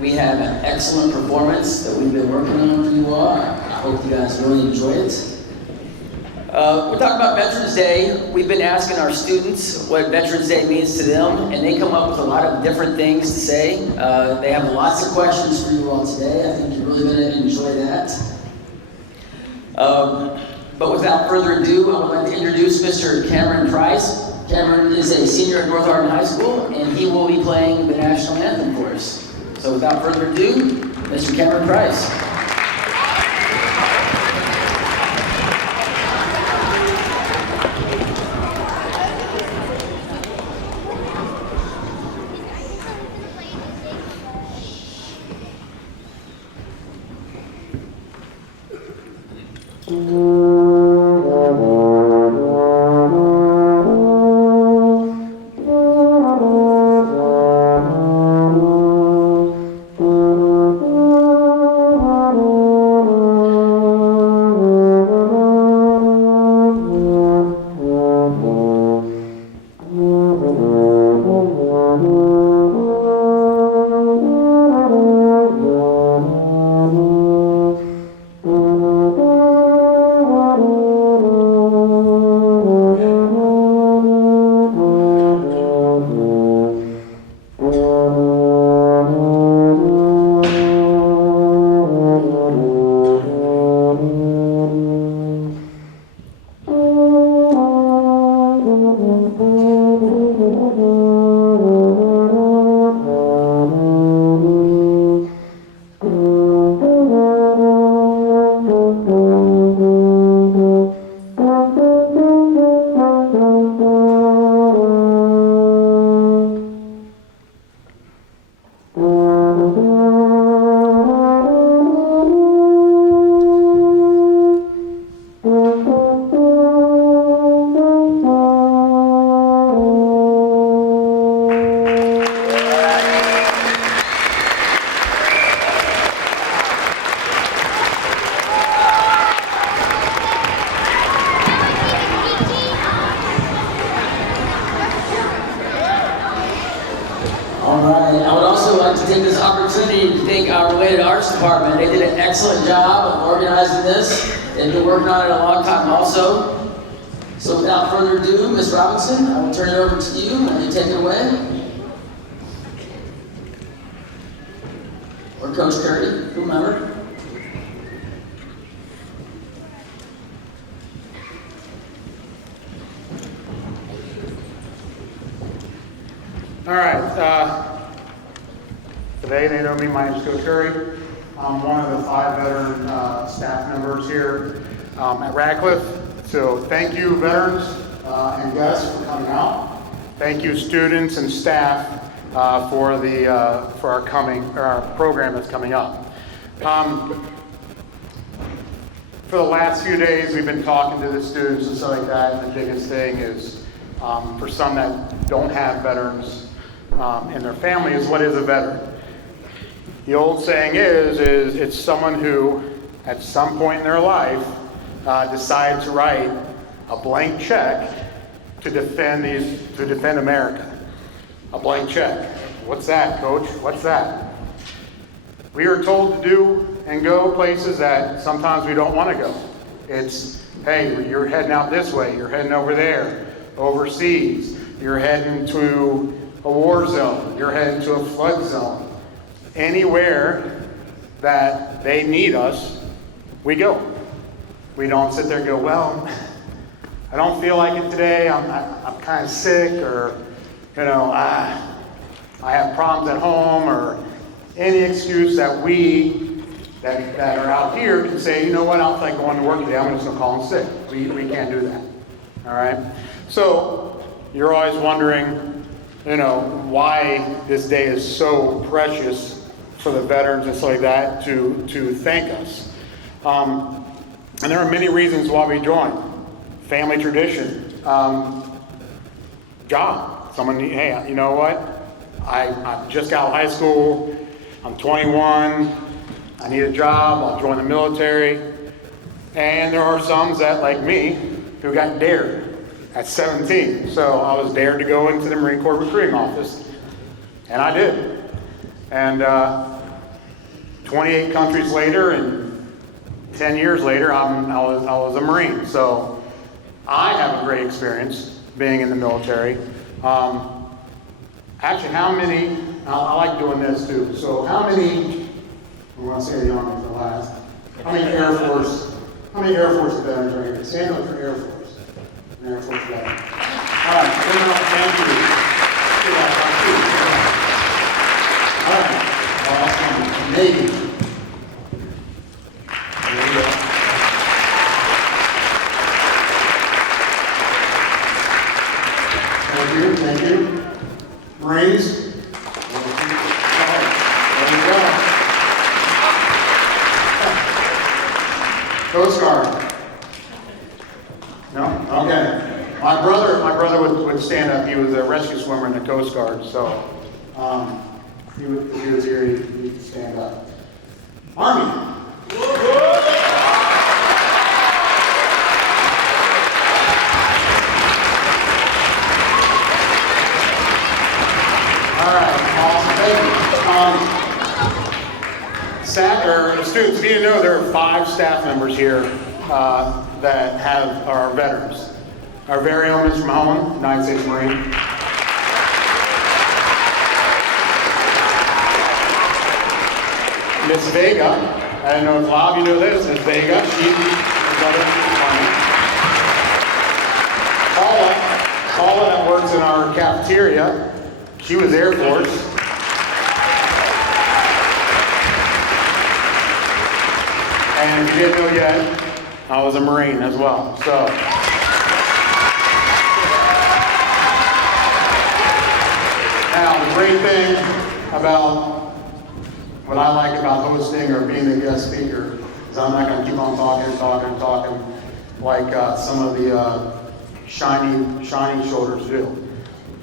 We have an excellent performance that we've been working on for you all. I hope you guys really enjoy it. We're talking about Veterans Day. We've been asking our students what Veterans Day means to them, and they come up with a lot of different things to say. They have lots of questions for you all today. I think you're really going to enjoy that. But without further ado, I would like to introduce Mr. Cameron Price. Cameron is a senior at North Arden High School, and he will be playing the national anthem for us. So without further ado, Mr. Cameron Price. Department. They did an excellent job of organizing this. They've been working on it a long time also. So without further ado, Ms. Robinson, I will turn it over to you and you take it away. Or Coach Curry, whomever. All right. Today, they know me. My name is Coach Curry. I'm one of the 5 veteran staff members here at Radcliff. So thank you, veterans and guests, for coming out. Thank you, students and staff, for our program that's coming up. For the last few days, we've been talking to the students and stuff like that. And the biggest thing is, for some that don't have veterans in their family, is what is a veteran? The old saying is it's someone who, at some point in their life, decided to write a blank check to defend America. A blank check. What's that, Coach? What's that? We are told to do and go places that sometimes we don't want to go. It's, hey, you're heading out this way, you're heading over there, overseas, you're heading to a war zone, you're heading to a flood zone. Anywhere that they need us, we go. We don't sit there and go, well, I don't feel like it today, I'm kind of sick, or, I have problems at home, or any excuse that that are out here can say, you know what, I don't feel like going to work today, I'm just going to call in sick. We can't do that. All right? So, you're always wondering, why this day is so precious for the veterans and stuff like that to thank us. And there are many reasons why we join. Family tradition, job. Someone, hey, you know what? I just got out of high school, I'm 21, I need a job, I'll join the military. And there are some that, like me, who got dared at 17. So I was dared to go into the Marine Corps recruiting office, and I did. And 28 countries later, and 10 years later, I was a Marine. So I have a great experience being in the military. Actually, how many, I like doing this too. So how many, I want to say the Army for last, how many Air Force veterans are here? Stand up for Air Force. An Air Force veteran. All right, thank you. All right, awesome, Navy. There you go. Thank you. Marines. There you go. Coast Guard. No? Okay. My brother would stand up. He was a rescue swimmer in the Coast Guard, so if he was here, he'd stand up. Army. All right, awesome, thank you. Students, if you didn't know, there are 5 staff members here that are veterans. Our very own Mr. Mahone, United States Marine. Miss Vega, I don't know if a lot of you know this, Miss Vega, she's another Marine. Paula that works in our cafeteria. She was Air Force. And if you didn't know yet, I was a Marine as well. So. Now, the great thing about what I like about hosting or being a guest speaker is I'm not going to keep on talking like some of the shiny shoulders do.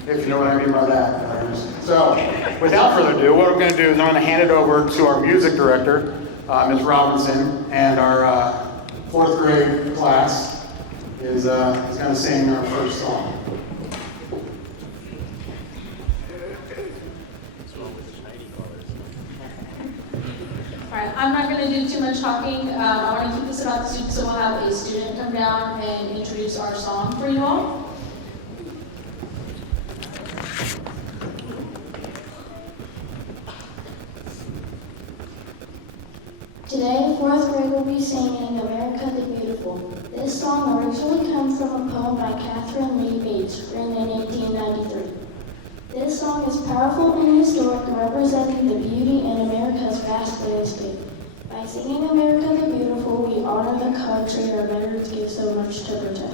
If you know what I mean by that. So, without further ado, what we're going to do is I'm going to hand it over to our music director, Ms. Robinson, and our 4th grade class is going to sing our first song. All right, I'm not going to do too much talking. I want to keep this about the students, so we'll have a student come down and introduce our song for you all. Today, 4th grade will be singing America the Beautiful. This song originally comes from a poem by Catherine Lee Bates, written in 1893. This song is powerful and historic, representing the beauty in America's vast landscape. By singing America the Beautiful, we honor the country our veterans give so much to protect.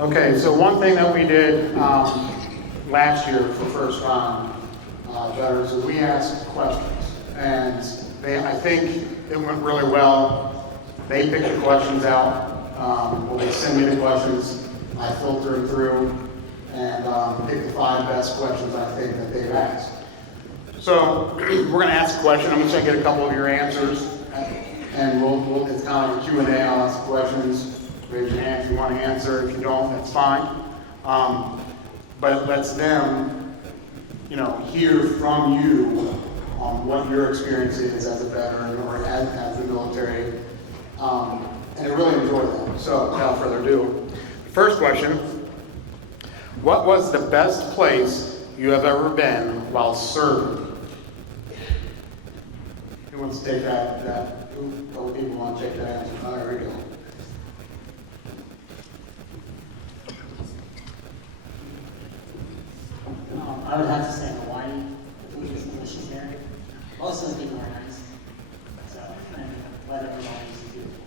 Okay, so one thing that we did last year for first time veterans is we asked questions, and I think it went really well. They picked the questions out. Well, they send me the questions. I filter them through and pick the 5 best questions I think that they've asked. So we're going to ask a question. I'm just going to get a couple of your answers, and it's kind of like a Q&A. I'll ask questions. Raise your hand if you want to answer. If you don't, that's fine. But it lets them, hear from you on what your experience is as a veteran or as the military, and I really enjoy that. So without further ado, first question: what was the best place you have ever been while serving? Who wants to take that? A couple people want to take that answer. Oh, there we go. I would have to say Hawaii, which is delicious there. Most of the people are nice. So, and the weather was always beautiful.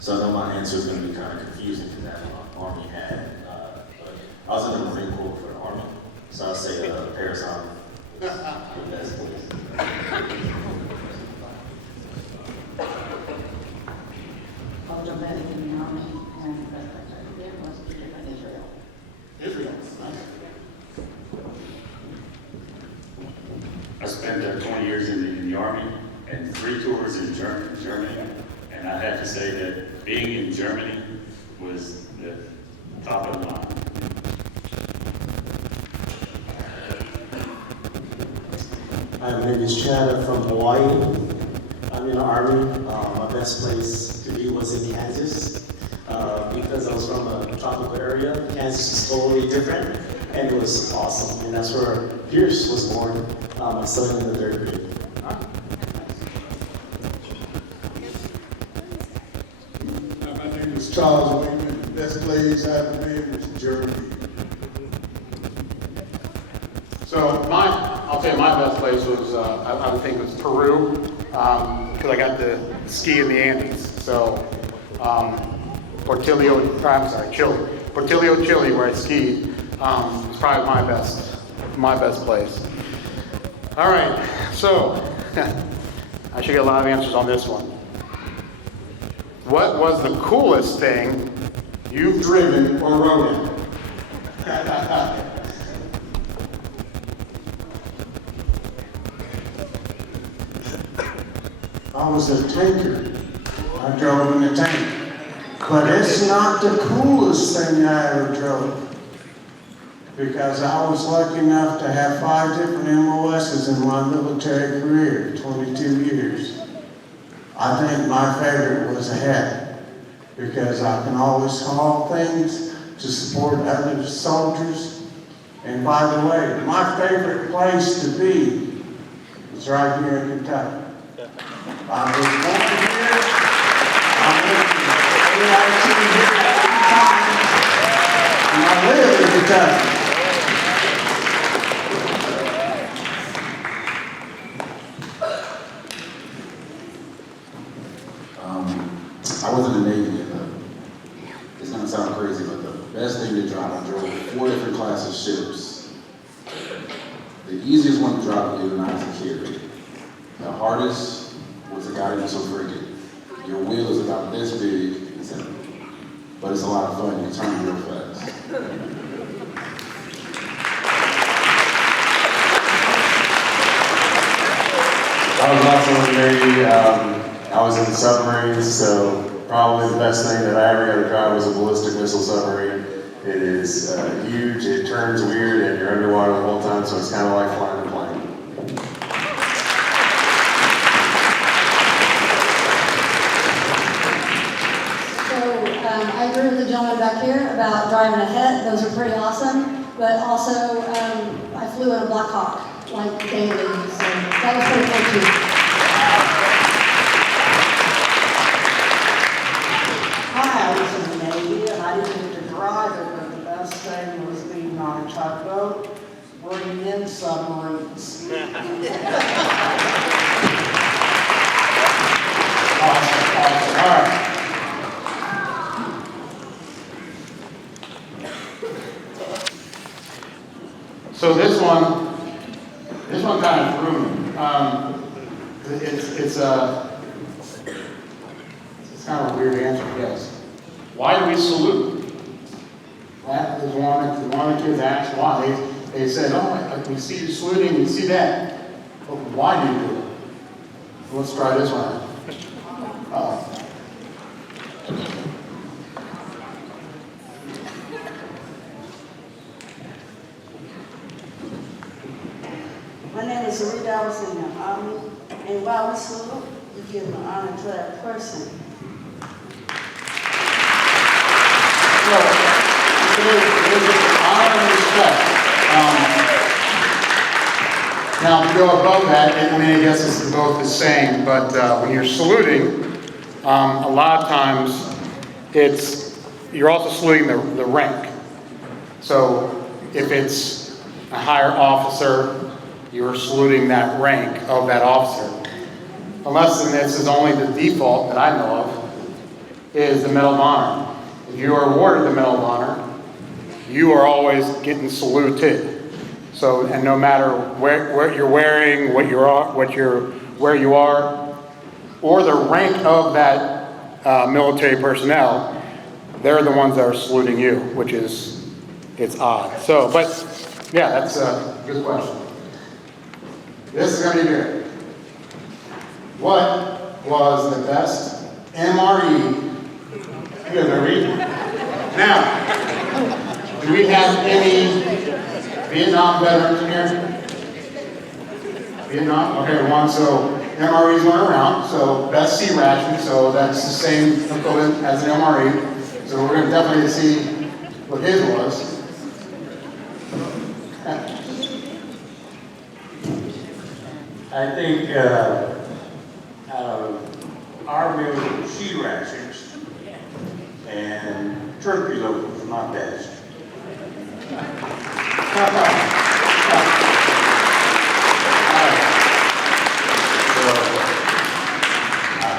So I know my answer is going to be kind of confusing because that's what Army had. But I was in the Marine Corps for the Army. So I'll say Paris Army. The best place. I was a medic in the Army, and the best place I did was Israel. Israel. I spent 20 years in the Army and 3 tours in Germany, and I have to say that being in Germany was the top of the line. My name is Chad from Hawaii. I'm in the Army. My best place to be was in Kansas because I was from a tropical area. Kansas is totally different, and it was awesome. And that's where Pierce was born. I studied in the 3rd grade. My name is Charles Wayman. The best place I've ever been was Germany. So I'll tell you my best place was, I would think it was Peru, because I got to ski in the Andes. So Chile, Portillo, Chile, where I skied, is probably my best place. All right, so I should get a lot of answers on this one. What was the coolest thing you've driven or rode in? I was a tanker. I drove in a tank. But it's not the coolest thing I ever drove. Because I was lucky enough to have 5 different MOSs in my military career, 22 years. I think my favorite was a hat. Because I can always haul things to support other soldiers. And by the way, my favorite place to be was right here in Kentucky. I was born here. I went to HCEC-TV here 3 times, and I live in Kentucky. I was in the Navy, and it's going to sound crazy, but the best thing to drive, I drove 4 different classes of ships. The easiest one to drive is not to carry. The hardest was the guidance of frigate. Your wheel is about this big, but it's a lot of fun. You turn real fast. I was also in the Navy. I was in submarines, so probably the best thing that I ever got to drive was a ballistic missile submarine. It is huge, it turns weird, and you're underwater the whole time, so it's kind of like flying a plane. I agree with the gentleman back here about driving a Het. Those are pretty awesome. But also, I flew in a Black Hawk, like daily, so that was pretty cool too. Hi, I was in the Navy, and I didn't get to drive it, but the best thing was being on a tugboat, bringing in submarines. Awesome. All right. So this one kind of threw me. It's kind of a weird answer, yes. Why do we salute? That is one of the kids asked why. They said, oh, we see you saluting, we see that. But why do you do it? Let's try this one. My name is Rita. I was in the Army, and while we salute, we give an honor to that person. So, it is honor and respect. Now, to go above that, I guess it's both the same, but when you're saluting, a lot of times you're also saluting the rank. So, if it's a higher officer, you're saluting that rank of that officer. Unless, and this is only the default that I know of, is the Medal of Honor. If you are awarded the Medal of Honor, you are always getting saluted. So, and no matter what you're wearing, where you are, or the rank of that military personnel, they're the ones that are saluting you, which is, it's odd. So, but yeah, that's a good question. This is going to be good. What was the best MRE? You guys are reading? Now, do we have any Vietnam veterans in here? Vietnam? Okay, one. So MREs went around. So best C ration. So that's the same equivalent as an MRE. So we're going to definitely see what his was. I think our meal was C rations and turkey loaf was my best. I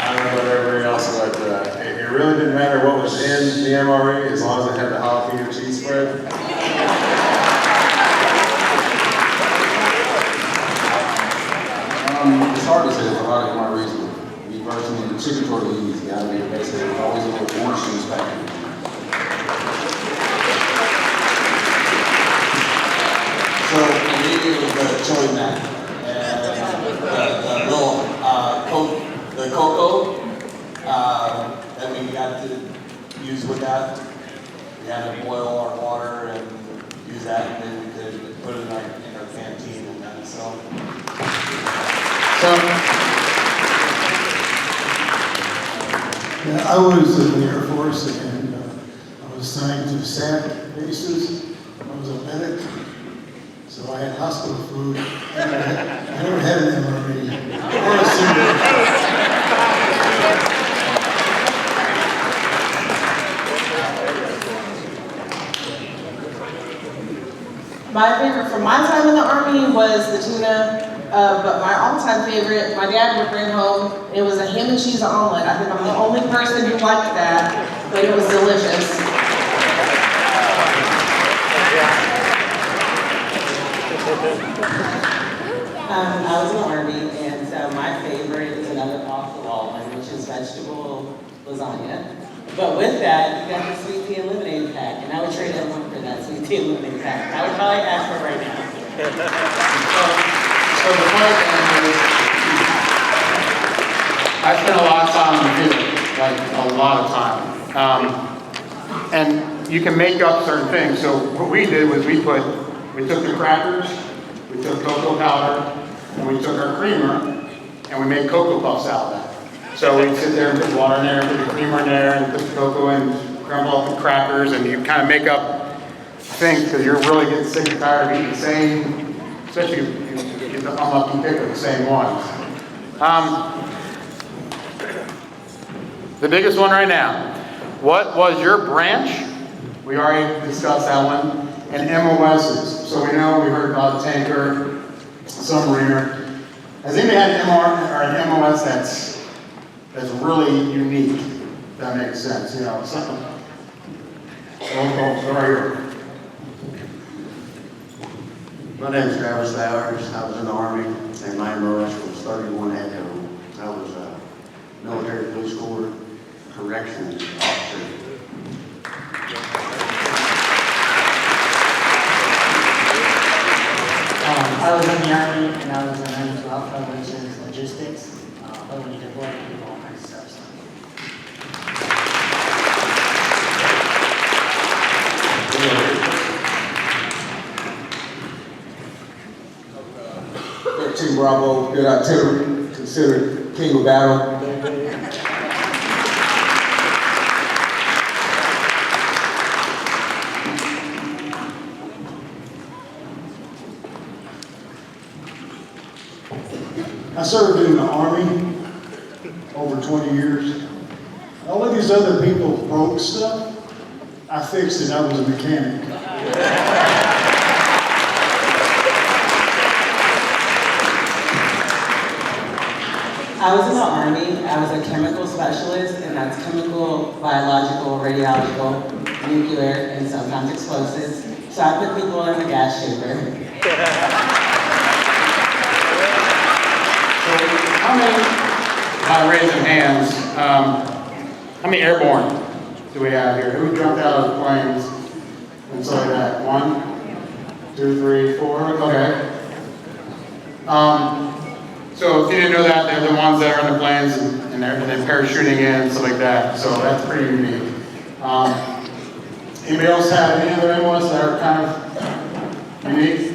don't know about everybody else, but it really didn't matter what was in the MRE as long as it had the jalapeno cheese spread. It's hard to say for a lot of MREs, but me personally, the chicken tortillas gotta be the best. There's always a little orange juice back in. So for me, it was the chili mac and the little the cocoa that we got to use with that. We had to boil our water and use that, and then we could put it in our canteen and that. So yeah, I was in the Air Force and I was assigned to SAC bases. I was a medic. So I had hospital food. I never had an MRE or a cereal. My favorite from my time in the Army was the tuna, but my all-time favorite, my dad would bring home, it was a ham and cheese omelet. I think I'm the only person who liked that, but it was delicious. I was in the Army, and so my favorite is another off the wall one, which is vegetable lasagna. But with that, you got the sweet tea and lemonade pack, and I would trade that one for that sweet tea and lemonade pack. I would probably ask for it right now. So the funny thing is, I spent a lot of time in the field, like a lot of time. And you can make up certain things. So what we did was we took the crackers, we took cocoa powder, and we took our creamer, and we made Cocoa Puffs out of that. So we'd sit there and put water in there, and put the creamer in there, and put the cocoa and crumble up the crackers, and you kind of make up things because you're really getting sick and tired of eating the same, especially if you get the unlucky pick of the same ones. The biggest one right now. What was your branch? We already discussed that one. And MOSs. So we heard about tanker, submariner. Has anybody had an MR or an MOS that's really unique? If that makes sense, something. Oh, right here. My name is Travis Bowers. I was in the Army and my MOS was 31 Echo. I was a military police corps corrections officer. I was in the Army and I was in 92 Alpha, which is logistics. But when you deploy, you do all kinds of stuff. 13 Bravo, good artillery, considered king of battle. I served in the Army over 20 years. All of these other people broke stuff. I fixed it. I was a mechanic. I was in the Army. I was a chemical specialist, and that's chemical, biological, radiological, nuclear, and sometimes explosives. So I put people in the gas chamber. How many, raising hands, how many airborne do we have here? Who jumped out of planes and stuff like that? 1, 2, 3, 4, okay. So if you didn't know that, they're the ones that are in the planes and they're parachuting in and stuff like that. So that's pretty unique. Anybody else have any other MOS that are kind of unique?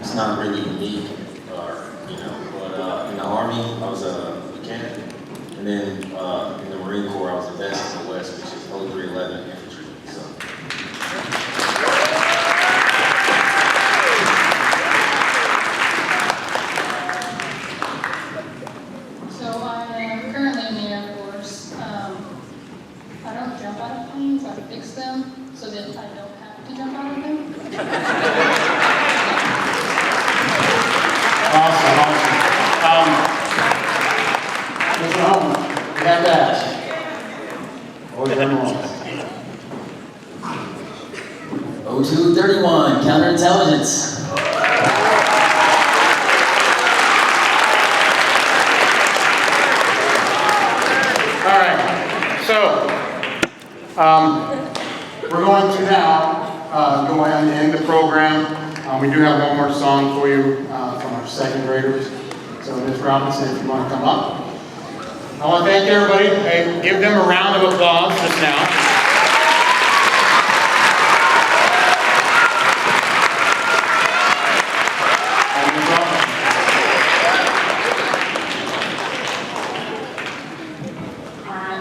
It's not really unique, but in the Army, I was a mechanic, and then in the Marine Corps, I was a vest in the West, which is 0311 infantry. So I am currently in the Air Force. I don't jump out of planes, I fix them so that I don't have to jump out of them. Awesome. Mr. Holman, you have to ask. Always everyone. 0231, counterintelligence. All right, so we're going to now go ahead and end the program. We do have one more song for you from our second graders. So Ms. Robinson, if you want to come up. I want to thank everybody. Hey, give them a round of applause just now.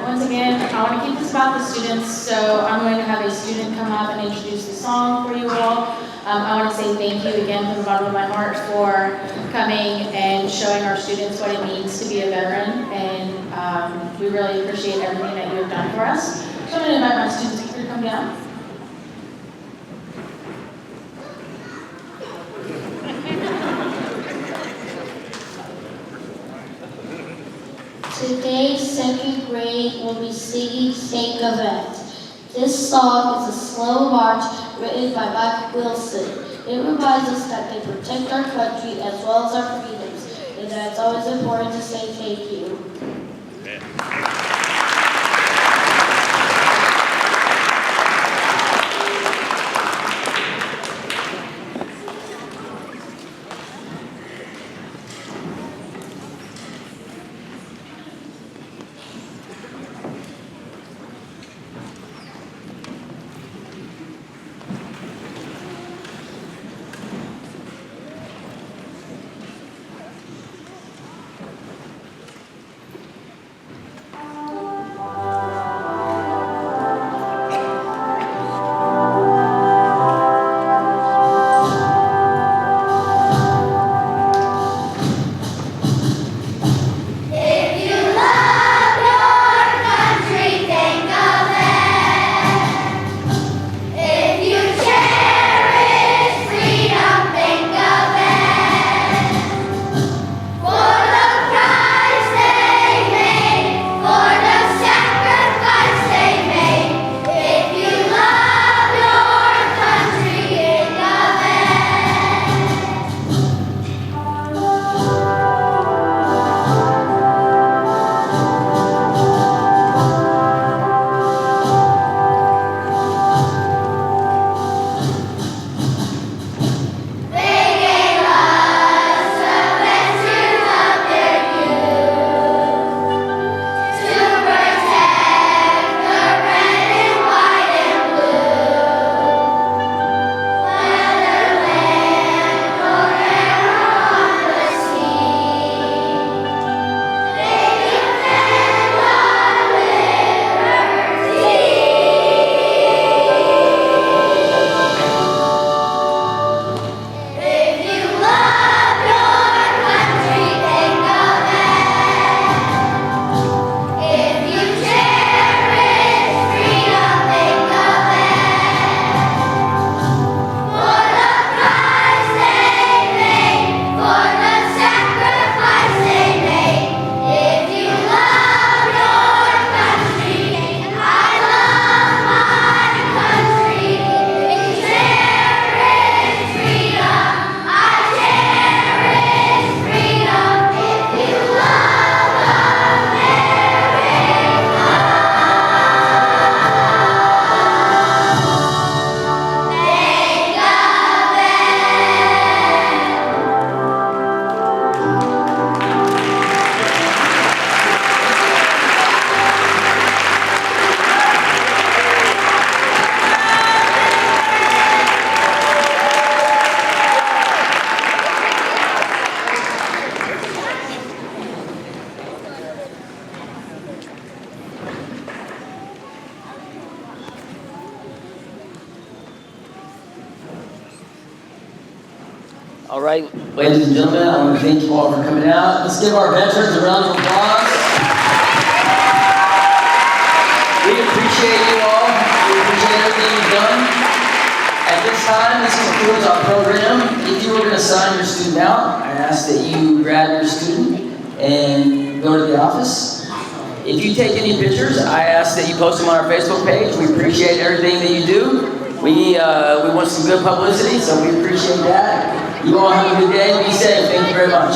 Once again, I want to keep this about the students, so I'm going to have a student come up and introduce the song for you all. I want to say thank you again from the bottom of my heart for coming and showing our students what it means to be a veteran, and we really appreciate everything that you have done for us. So I'm going to invite my students to come down. Today, second grade will be singing Sing of It. This song is a slow march written by Mike Wilson. It reminds us that they protect our country as well as our freedoms, and that it's always important to say thank you. All right, ladies and gentlemen, I want to thank you all for coming out. Let's give our veterans a round of applause. We appreciate you all. We appreciate everything you've done. At this time, this concludes our program. If you were going to sign your student out, I ask that you grab your student and go to the office. If you take any pictures, I ask that you post them on our Facebook page. We appreciate everything that you do. We want some good publicity, so we appreciate that. You all have a good day. Be safe. Thank you very much.